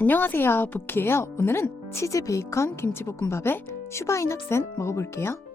안녕하세요, 부키예요. 오늘은 치즈 베이컨 김치볶음밥에 슈바인 학생 먹어볼게요.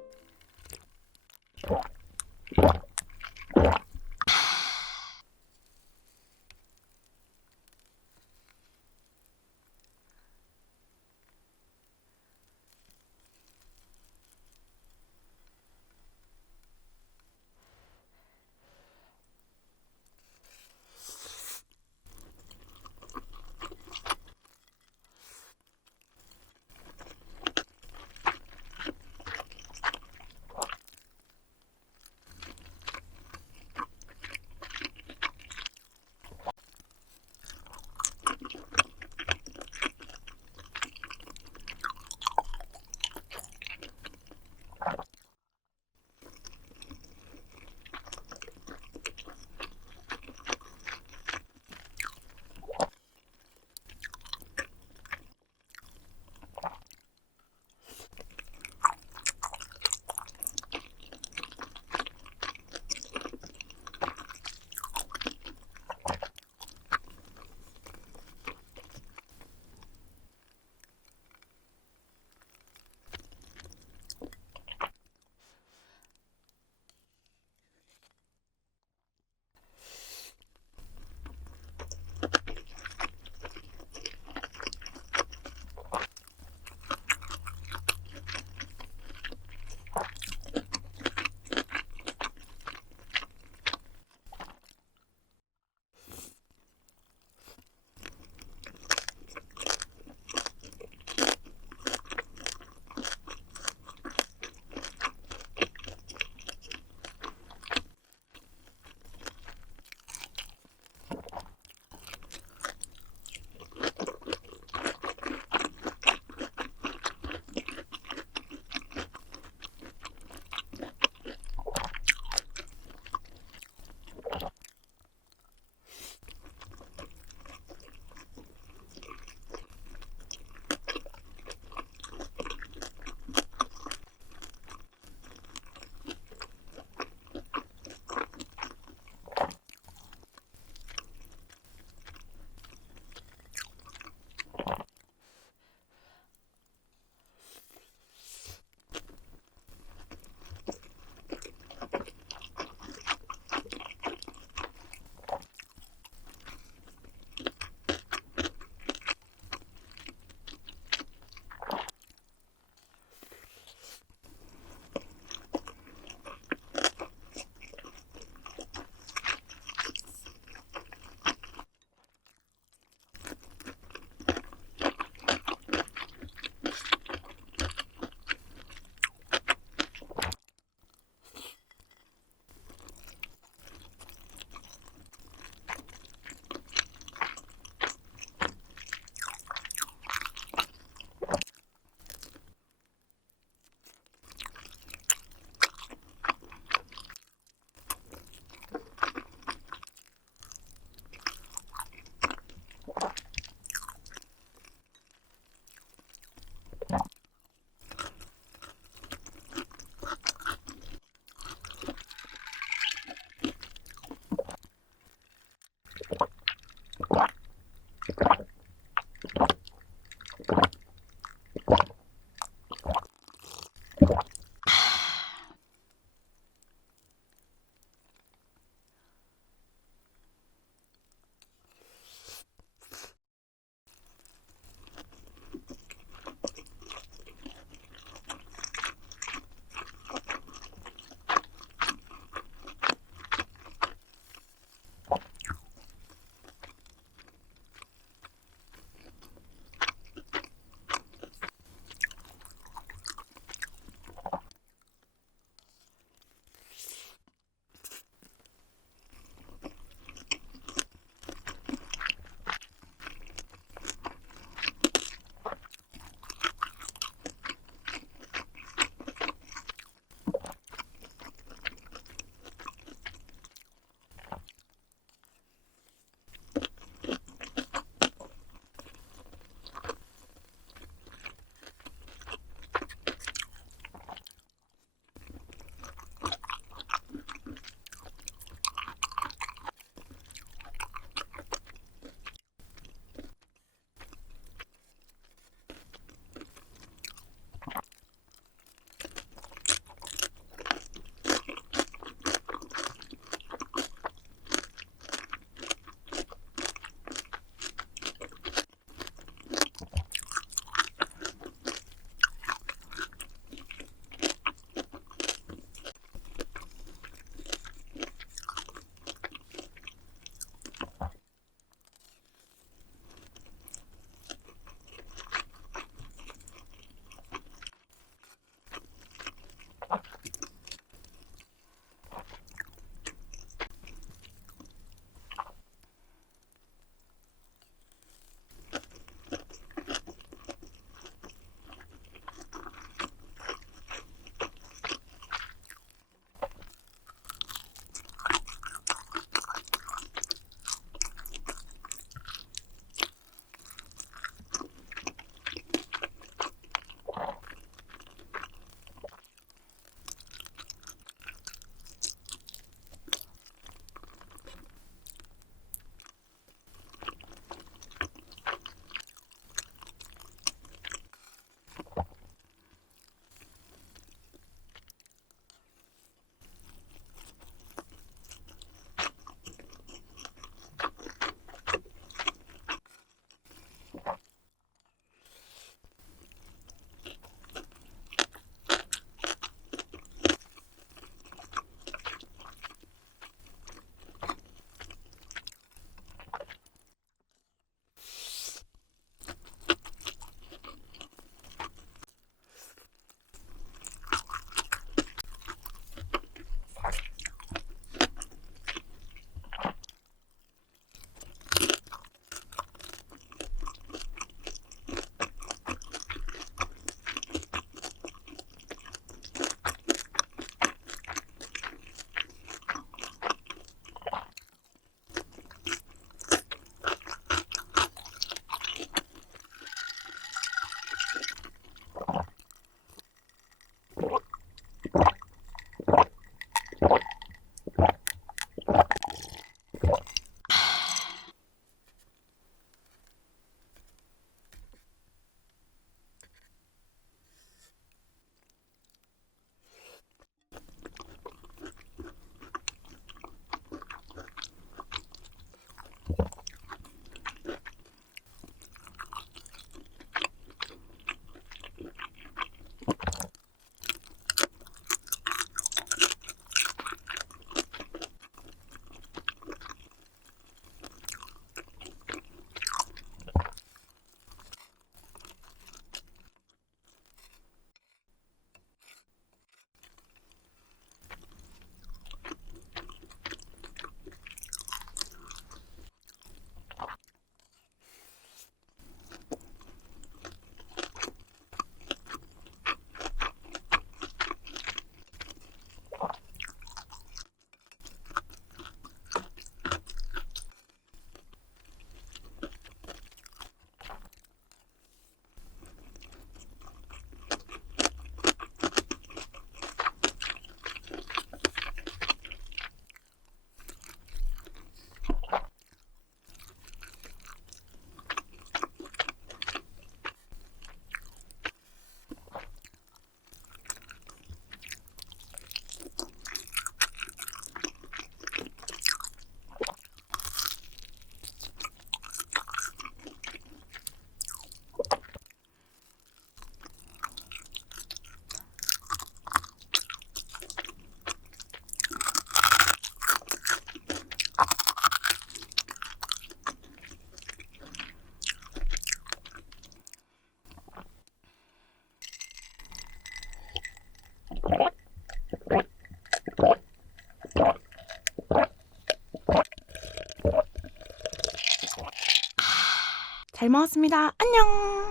잘 먹었습니다. 안녕.